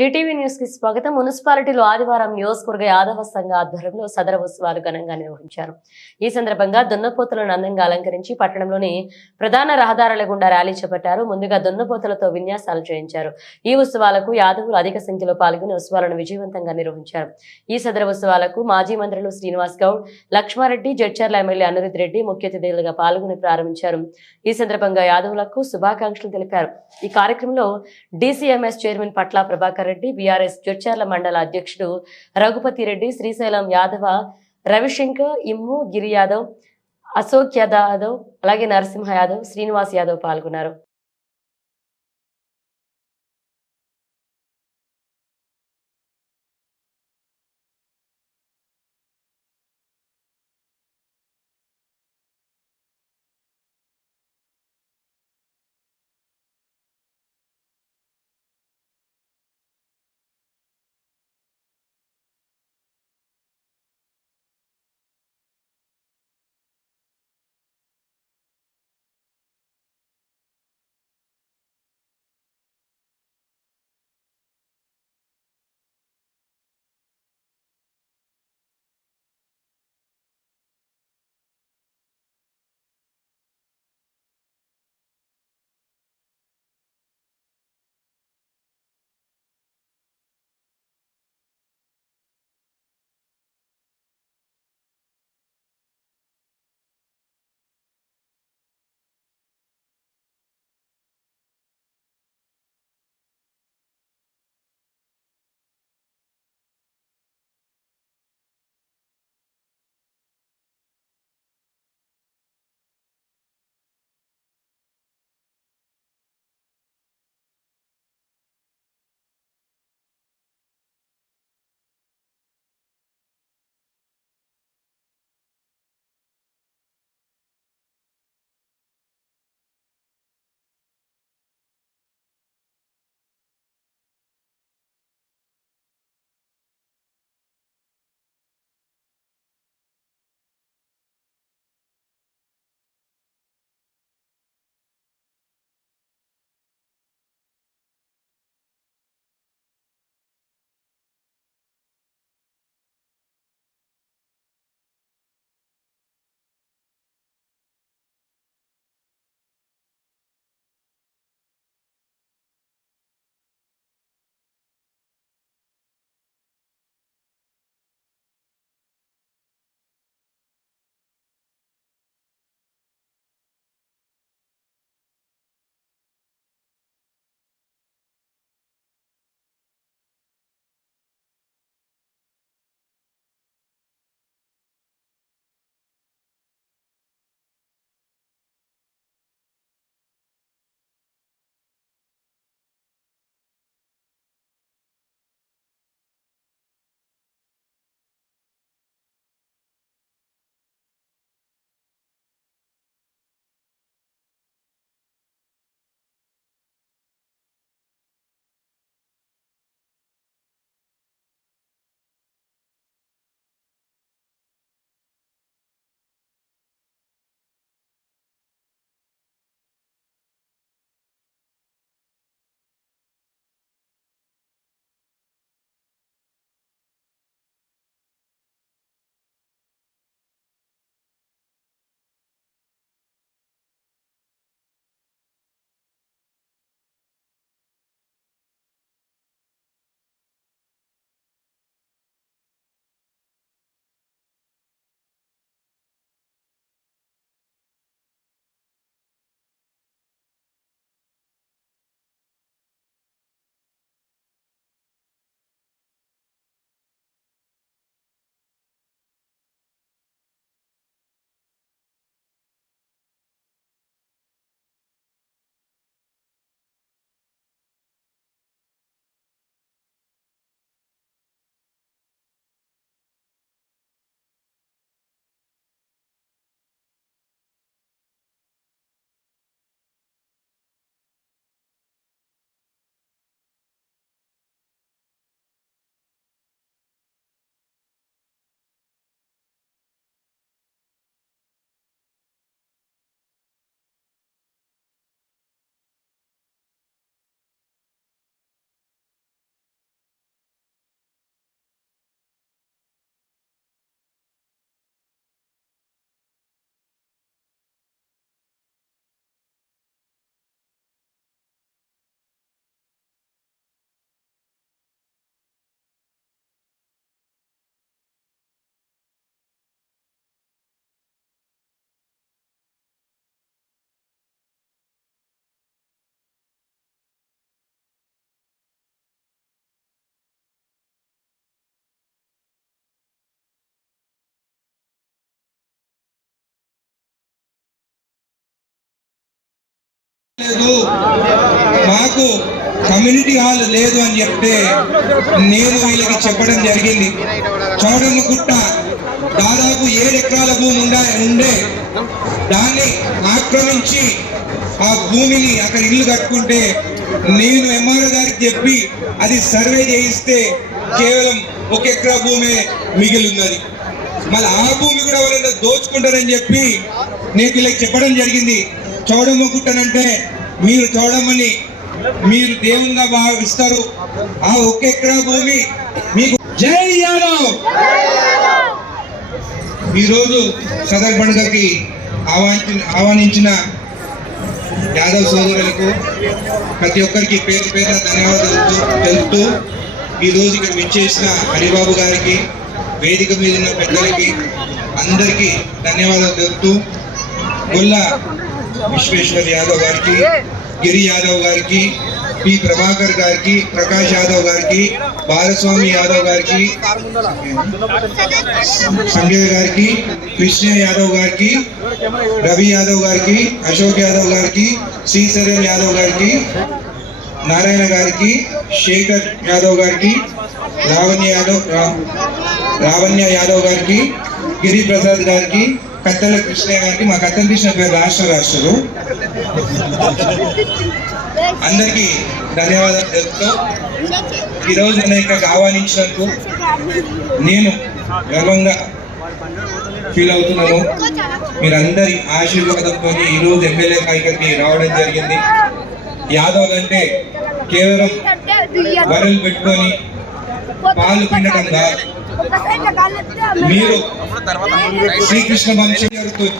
త్రీటీవీ న్యూస్కి స్వాగతం. మున్సిపాలిటీలో ఆదివారం నియోజకవర్గ యాదవ సంఘ ఆధ్వర్యంలో సదర ఉత్సవాలు ఘనంగా నిర్వహించారు. ఈ సందర్భంగా దున్నపోతులను అందంగా అలంకరించి పట్టణంలోని ప్రధాన రహదారుల గుండా ర్యాలీ చేపట్టారు. ముందుగా దున్నపోతులతో విన్యాసాలు చేయించారు. ఈ ఉత్సవాలకు యాదవులు అధిక సంఖ్యలో పాల్గొని ఉత్సవాలను విజయవంతంగా నిర్వహించారు. ఈ సదర ఉత్సవాలకు మాజీ మంత్రులు శ్రీనివాస్ గౌడ్ లక్ష్మారెడ్డి జడ్చర్ల ఎమ్మెల్యే అనురుద్ రెడ్డి ముఖ్య అతిథులుగా పాల్గొని ప్రారంభించారు. ఈ సందర్భంగా యాదవులకు శుభాకాంక్షలు తెలిపారు. ఈ కార్యక్రమంలో డీసీఎంఎస్ చైర్మన్ పట్ల ప్రభాకర్ రెడ్డి బీఆర్ఎస్ జడ్చర్ల మండల అధ్యక్షుడు రఘుపతి రెడ్డి శ్రీశైలం యాదవ రవిశంకర్ ఇమ్ము గిరి యాదవ్ అశోక్ యాదవ్ అలాగే నరసింహ యాదవ్ శ్రీనివాస్ యాదవ్ పాల్గొన్నారు. లేదు. మాకు కమ్యూనిటీ హాల్ లేదు అని చెప్తే నేను వీళ్ళకి చెప్పడం జరిగింది. చౌడమ్మ గుట్ట దాదాపు ఏడు ఎకరాల భూమి ఉండే ఉండే దాన్ని ఆక్రమించి ఆ భూమిని అక్కడ ఇల్లు కట్టుకుంటే నేను ఎంఆర్ఓ గారికి చెప్పి అది సర్వే చేయిస్తే కేవలం ఒక ఎకరా భూమే మిగిలి ఉన్నది మళ్ళీ ఆ భూమి కూడా ఎవరైనా దోచుకుంటారని చెప్పి నేను వీళ్ళకి చెప్పడం జరిగింది. చౌడమ్మ గుట్టనంటే మీరు చూడమని మీరు దేవునిగా భావిస్తారు. ఆ ఒక్కెక్కడ భూమి మీకు జై యాదవ్! ఈరోజు సదర్ పండుగకి ఆహ్వానించిన ఆహ్వానించిన యాదవ్ సోదరులకు ప్రతి ఒక్కరికి పేరు పేరు ధన్యవాదాలు తెలుపుతూ- ఈరోజు ఈ ఇక్కడ విచ్చేసిన హరిబాబు గారికి వేదిక మీద ఉన్న పెద్దలకి అందరికీ ధన్యవాదాలు తెలుపుతూ గొల్ల విశ్వేశ్వర్ యాదవ్ గారికి గిరి యాదవ్ గారికి పి ప్రభాకర్ గారికి ప్రకాష్ యాదవ్ గారికి బాలస్వామి యాదవ్ గారికి సంజయ్ గారికి కృష్ణ యాదవ్ గారికి రవి యాదవ్ గారికి అశోక్ యాదవ్ గారికి శ్రీశరణ్ యాదవ్ గారికి నారాయణ గారికి శేఖర్ యాదవ్ గారికి లావణ్య యాదవ్ రా- లావణ్య యాదవ్ గారికి గిరి ప్రసాద్ గారికి కత్తెల కృష్ణయ్య గారికి మా కత్తెల కృష్ణ పేరు రాష్ట్ర రాష్ట్రులు అందరికీ ధన్యవాదాలు తెలుపుతూ ఈరోజు నన్ను ఇక్కడికి ఆహ్వానించినందుకు నేను గర్వంగా ఫీల్ అవుతున్నాను. మీరందరి ఆశీర్వాదంతో ఈరోజు ఎమ్మెల్యే ఇక్కడికి రావడం జరిగింది. యాదవ్ అంటే కేవలం వరలు పెట్టుకొని పాలు పిండటం కాదు. మీరు శ్రీకృష్ణ వంశం జరుగుతుంది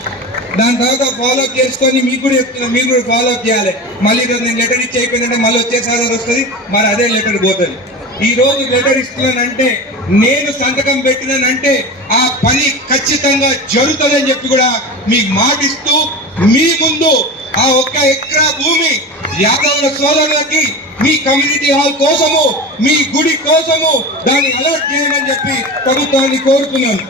దాని తర్వాత ఫాలో అప్ చేసుకొని మీకు కూడా చెప్తున్నా మీరు కూడా ఫాలో అప్ చేయాలి. మళ్ళీ ఈరోజు నేను లెటర్ ఇచ్చి అయిపోయిందంటే మళ్ళీ వచ్చేసారి వస్తుంది మరి అదే లెటర్ పోతుంది. ఈ రోజు లెటర్ ఇస్తున్నానంటే నేను సంతకం పెట్టినానంటే ఆ పని ఖచ్చితంగా జరుగుతుందని చెప్పి కూడా మీకు మాటిస్తూ మీ ముందు ఆ ఒక్క ఎకరా భూమి యాదవుల సోదరులకి మీ కమ్యూనిటీ హాల్ కోసము మీ గుడి కోసము దాన్ని అలర్ట్ చేయమని చెప్పి ప్రభుత్వాన్ని కోరుతున్నాను.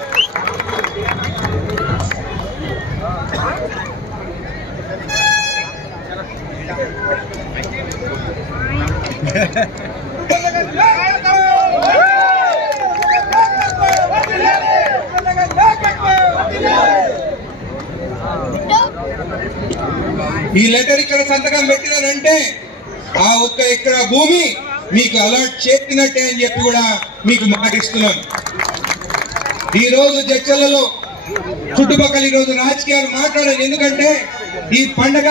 ఈ లెటర్ ఇక్కడ సంతకం పెట్టినారంటే ఆ ఒక్క ఎక్కడ భూమి మీకు అలర్ట్ చేసినట్టే అని చెప్పి కూడా మీకు మాటిస్తున్నాను. ఈ రోజు చర్చలలో చుట్టుపక్కల ఈ రోజు రాజకీయాలు మాట్లాడాలి. ఎందుకంటే ఈ పండగ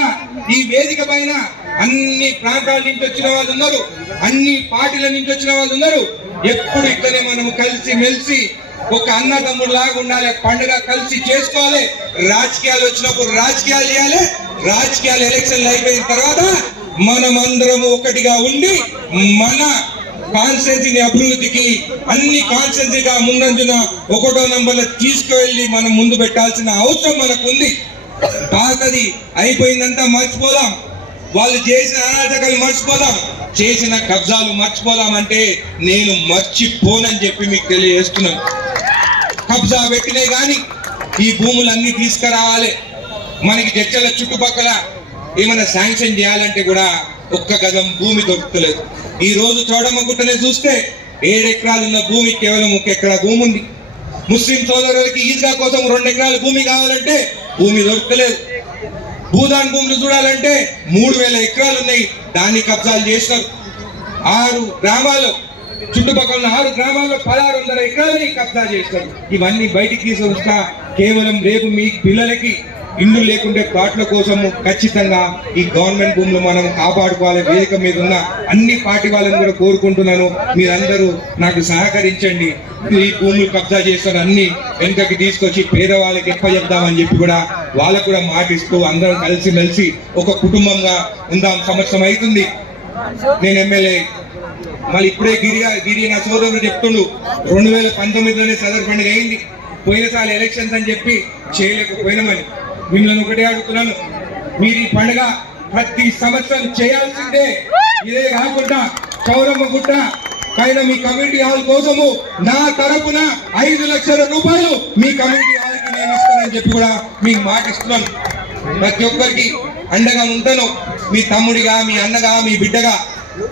ఈ వేదిక పైన అన్ని ప్రాంతాల నుంచి వచ్చిన వాళ్ళు ఉన్నారు. అన్ని పార్టీల నుంచి వచ్చిన వాళ్ళు ఉన్నారు. ఎప్పుడు ఇక్కడే మనము కలిసి మెలిసి ఒక అన్నదమ్ముడు లాగా ఉండాలి. పండుగ కలిసి చేసుకోవాలి. రాజకీయాలు వచ్చినప్పుడు రాజకీయాలు చేయాలి. రాజకీయాలు ఎలక్షన్లు అయిపోయిన తర్వాత మనమందరం ఒకటిగా ఉండి మన కాన్స్టెన్సీని అభివృద్ధికి అన్ని కాన్స్టెన్సీగా ముందంజున ఒకటో నంబర్లో తీసుకువెళ్ళి మనం ముందు పెట్టాల్సిన అవసరం మనకు ఉంది పాతది అయిపోయిందంతా మర్చిపోదాం. వాళ్ళు చేసిన అరాచకాలు మర్చిపోదాం. చేసిన కబ్జాలు మర్చిపోదాం అంటే నేను మర్చిపోనని చెప్పి మీకు తెలియజేస్తున్నాను కబ్జా పెట్టినే కానీ ఈ భూములన్నీ తీసుకురావాలి. మనకి చర్చల చుట్టుపక్కల ఏమైనా శాంక్షన్ చేయాలంటే కూడా ఒక్క గజం భూమి దొరుకుతలేదు. ఈ రోజు చౌడమ్మ గుట్టనే చూస్తే ఏడు ఎకరాలు ఉన్న భూమి కేవలం ఒక ఎకరా భూమి ఉంది. ముస్లిం సోదరులకి ఈద్గా కోసం రెండు ఎకరాల భూమి కావాలంటే భూమి దొరకలేదు భూదాన్ భూములు చూడాలంటే మూడు వేల ఎకరాలు ఉన్నాయి. దాన్ని కబ్జాలు చేసినారు. ఆరు గ్రామాలు చుట్టుపక్కల ఉన్న ఆరు గ్రామాల్లో పదహారు వందల ఎకరాలని కబ్జా చేస్తారు ఇవన్నీ బయటికి తీసుకొస్తా కేవలం రేపు మీ పిల్లలకి ఇల్లు లేకుంటే ప్లాట్ల కోసము ఖచ్చితంగా ఈ గవర్నమెంట్ భూములు మనం కాపాడుకోవాలి. వేదిక మీద ఉన్న అన్ని పార్టీ వాళ్ళని కూడా కోరుకుంటున్నాను. మీరందరూ నాకు సహకరించండి. ఈ భూములు కబ్జా చేస్తున్న అన్ని వెనుకకి తీసుకొచ్చి పేదవాళ్ళకి ఎక్కువ చెప్దామని చెప్పి కూడా వాళ్ళకు కూడా మాటిస్తూ అందరం కలిసి మెలిసి ఒక కుటుంబంగా ఉందాం. సంవత్సరం అవుతుంది నేను ఎమ్మెల్యే. మళ్ళీ ఇప్పుడే గిరి గిరి నా సోదరుడు చెప్తుండు. రెండు వేల పంతొమ్మిదిలోనే సదర్ పండుగ అయింది. పోయినసారి ఎలక్షన్స్ అని చెప్పి చేయలేకపోయినామని. మిమ్మల్ని ఒకటే అడుగుతున్నాను. మీరు ఈ పండుగ ప్రతి సంవత్సరం చేయాల్సిందే. ఇదే కాకుండా చౌరమ్మ గుట్ట పైన మీ కమ్యూనిటీ హాల్ కోసము నా తరపున ఐదు లక్షల రూపాయలు మీ కమ్యూనిటీ హాల్కి నేను ఇస్తానని చెప్పి కూడా మీకు మాట ఇస్తున్నాను ప్రతి ఒక్కరికి అండగా ఉంటాను. మీ తమ్ముడిగా మీ అన్నగా మీ బిడ్డగా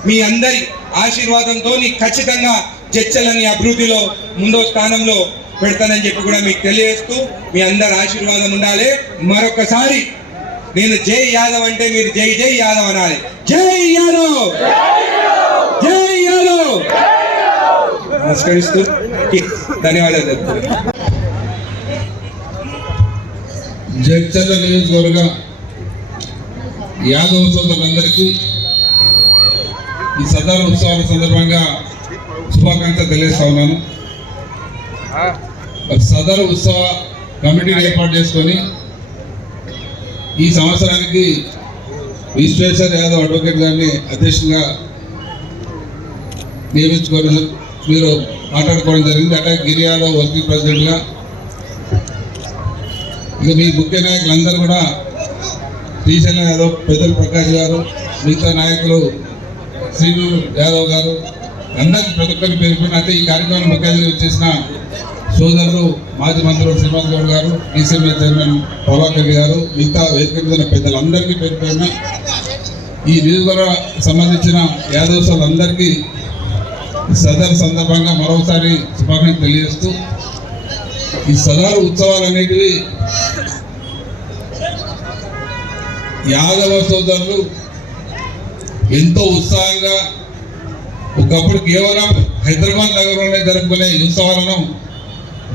మీ అందరి ఆశీర్వాదంతో ఖచ్చితంగా చర్చలని అభివృద్ధిలో ముందో స్థానంలో పెడతానని చెప్పి కూడా మీకు తెలియజేస్తూ మీ అందరి ఆశీర్వాదం ఉండాలి. మరొకసారి నేను జై యాదవ్ అంటే మీరు జై జై యాదవ్ అనాలి. జై యాదవ్! జై యాదవ్! నమస్కరిస్తూ ధన్యవాదాలు తెలుపుతున్నాను. జడ్చర్ల నియోజకవర్గ యాదవ సోదరులందరికీ ఈ సదర్ ఉత్సవాల సందర్భంగా శుభాకాంక్షలు తెలియజేస్తా ఉన్నాను. సదరు ఉత్సవ కమిటీని ఏర్పాటు చేసుకొని ఈ సంవత్సరానికి విశ్వేశ్వర్ యాదవ్ అడ్వకేట్ గారిని అధ్యక్షులుగా నియమించుకొని మీరు మాట్లాడుకోవడం జరిగింది. అలాగే గిరి యాదవ్ వర్కింగ్ ప్రెసిడెంట్గా ఇక మీ ముఖ్య నాయకులందరూ కూడా శ్రీశైలం యాదవ్ పెద్దల ప్రకాష్ గారు మిగతా నాయకులు శ్రీను యాదవ్ గారు అందరికీ ప్రతి ఒక్కరి పేరు అంటే ఈ కార్యక్రమం ముఖ్య వచ్చేసిన సోదరులు మాజీ మంత్రులు శ్రీనివాస్ గౌడ్ గారు ఈసీఎంఏ చైర్మన్ ప్రభాకర్ గారు మిగతా వేదిక మీద పెద్దలందరికీ పేరు పేరున ఈ నియోజకవర్గ సంబంధించిన యాదవసాలందరికీ సదర్ సందర్భంగా మరోసారి శుభాకాంక్షలు తెలియజేస్తూ ఈ సదరు ఉత్సవాలు అనేటివి యాదవ సోదరులు ఎంతో ఉత్సాహంగా ఒకప్పుడు కేవలం హైదరాబాద్ నగరంలోనే జరుపుకునే ఈ ఉత్సవాలను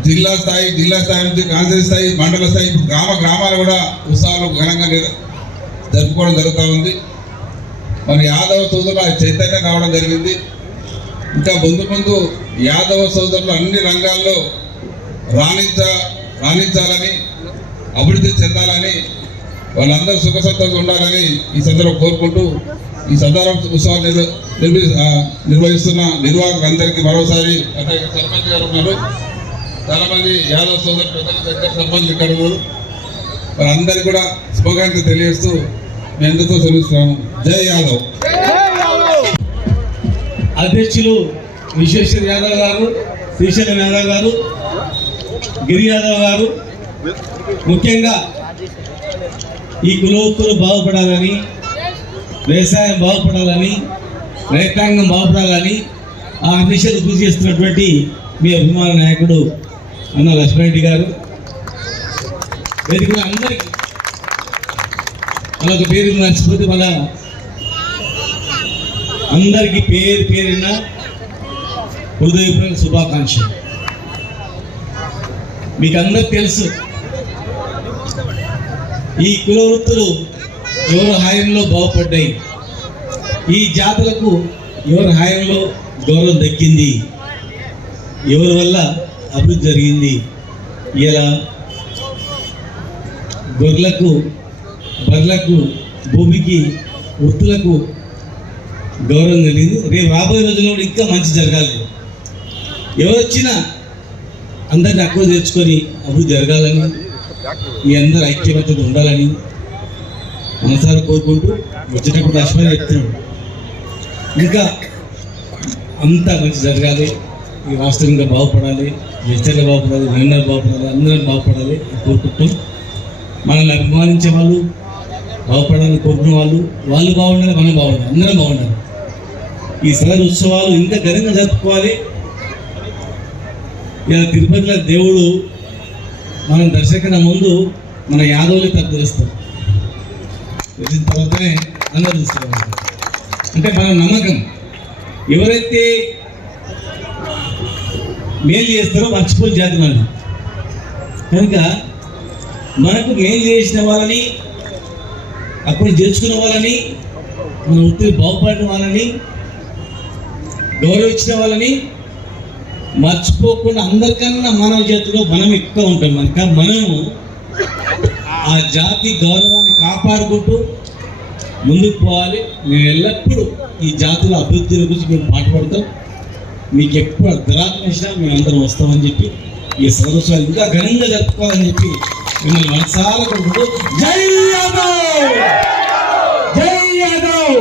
జిల్లా స్థాయి జిల్లా స్థాయి నుంచి కాన్సరీ స్థాయి మండల స్థాయి గ్రామ గ్రామాలు కూడా ఉత్సవాలు ఘనంగా జరుపుకోవడం జరుగుతూ ఉంది. మరి యాదవ సోదరులు ఆ చైతన్యం రావడం జరిగింది. ఇంకా ముందు ముందు యాదవ సోదరులు అన్ని రంగాల్లో రాణించ రాణించాలని అభివృద్ధి చెందాలని వాళ్ళందరూ సుఖ సంతోషంగా ఉండాలని ఈ సందర్భం కోరుకుంటూ ఈ సదారం ఉత్సవాలు నిర్వహి నిర్వహిస్తున్న నిర్వాహకులందరికీ మరోసారి అట్లాగే సర్పంచ్ గారు ఉన్నారు. చాలా మంది యాదవ్ సోదరు పెద్ద దగ్గర సర్పంచ్ ఇక్కడ ఉన్నారు వారందరికీ కూడా శుభాకాంక్షలు తెలియజేస్తూ మేము ఎందుకో తెలుస్తున్నాము జై యాదవ్. అధ్యక్షులు విశ్వేశ్వర్ యాదవ్ గారు శ్రీశైలం యాదవ్ గారు గిరి యాదవ్ గారు. ముఖ్యంగా ఈ కులవృత్తులు బాగుపడాలని వ్యవసాయం బాగుపడాలని రైతాంగం బాగుపడాలని ఆ దిశలు కృషి చేస్తున్నటువంటి మీ అభిమాన నాయకుడు అన్న లక్ష్మణరెడ్డి గారు. వేదిక అందరికీ వాళ్ళ పేరు మర్చిపోతే వాళ్ళ అందరికీ పేరు పేరిన హృదయపూర్వక శుభాకాంక్షలు. మీకు అందరికి తెలుసు ఈ కుల వృత్తులు ఎవరి హాయంలో బాగుపడ్డాయి? ఈ జాతులకు ఎవరి హాయంలో గౌరవం దక్కింది? ఎవరి వల్ల అభివృద్ధి జరిగింది. ఇలా గొర్రెలకు బర్రెలకు భూమికి వృత్తులకు గౌరవం కలిగింది రేపు రాబోయే రోజుల్లో కూడా ఇంకా మంచి జరగాలి. ఎవరు వచ్చినా అందరిని అక్కడ తెచ్చుకొని అభివృద్ధి జరగాలని మీ అందరు ఐక్యమత్యత ఉండాలని మనసారి కోరుకుంటూ వచ్చేటప్పుడు అశ్వని చెప్తున్నాడు ఇంకా అంతా మంచి జరగాలి. ఈ రాష్ట్రం ఇంకా బాగుపడాలి. వెచ్చగా బాగుపడాలి మహిళలు బాగుపడాలి అందరం బాగుపడాలి కోరుకుంటూ మనల్ని అభిమానించే వాళ్ళు బాగుపడాలని కోరుకునే వాళ్ళు వాళ్ళు బాగుండాలి మనం బాగుండాలి అందరం బాగుండాలి. ఈ సదరు ఉత్సవాలు ఇంకా ఘనంగా జరుపుకోవాలి. ఇలా తిరుపతిలో దేవుడు మనం దర్శకన ముందు మన యాదవులే తప్పు తెలిసిన తర్వాతనే అందరూ చూస్తారు. అంటే మన నమ్మకం. ఎవరైతే మేలు చేస్తారో మర్చిపోయి జాతి మనది కనుక మనకు మేలు చేసిన వాళ్ళని అప్పుడు చేర్చుకున్న వాళ్ళని మన వృత్తిని బాగుపడిన వాళ్ళని గౌరవించిన వాళ్ళని మర్చిపోకుండా అందరికన్నా మానవ జాతిలో మనం ఎక్కువ ఉంటాం కనుక మనము ఆ జాతి గౌరవాన్ని కాపాడుకుంటూ ముందుకు పోవాలి. మేము ఎల్లప్పుడూ ఈ జాతుల అభివృద్ధి గురించి మేము పాటుపడతాం. మీకు ఎక్కువ ధరాత్మ మేము అందరం వస్తామని చెప్పి ఈ సంవత్సరాలు ఇంకా ఘనంగా జరుపుకోవాలని చెప్పి మిమ్మల్ని మనసాల కొడుకు జై యాదవ్! జై యాదవ్!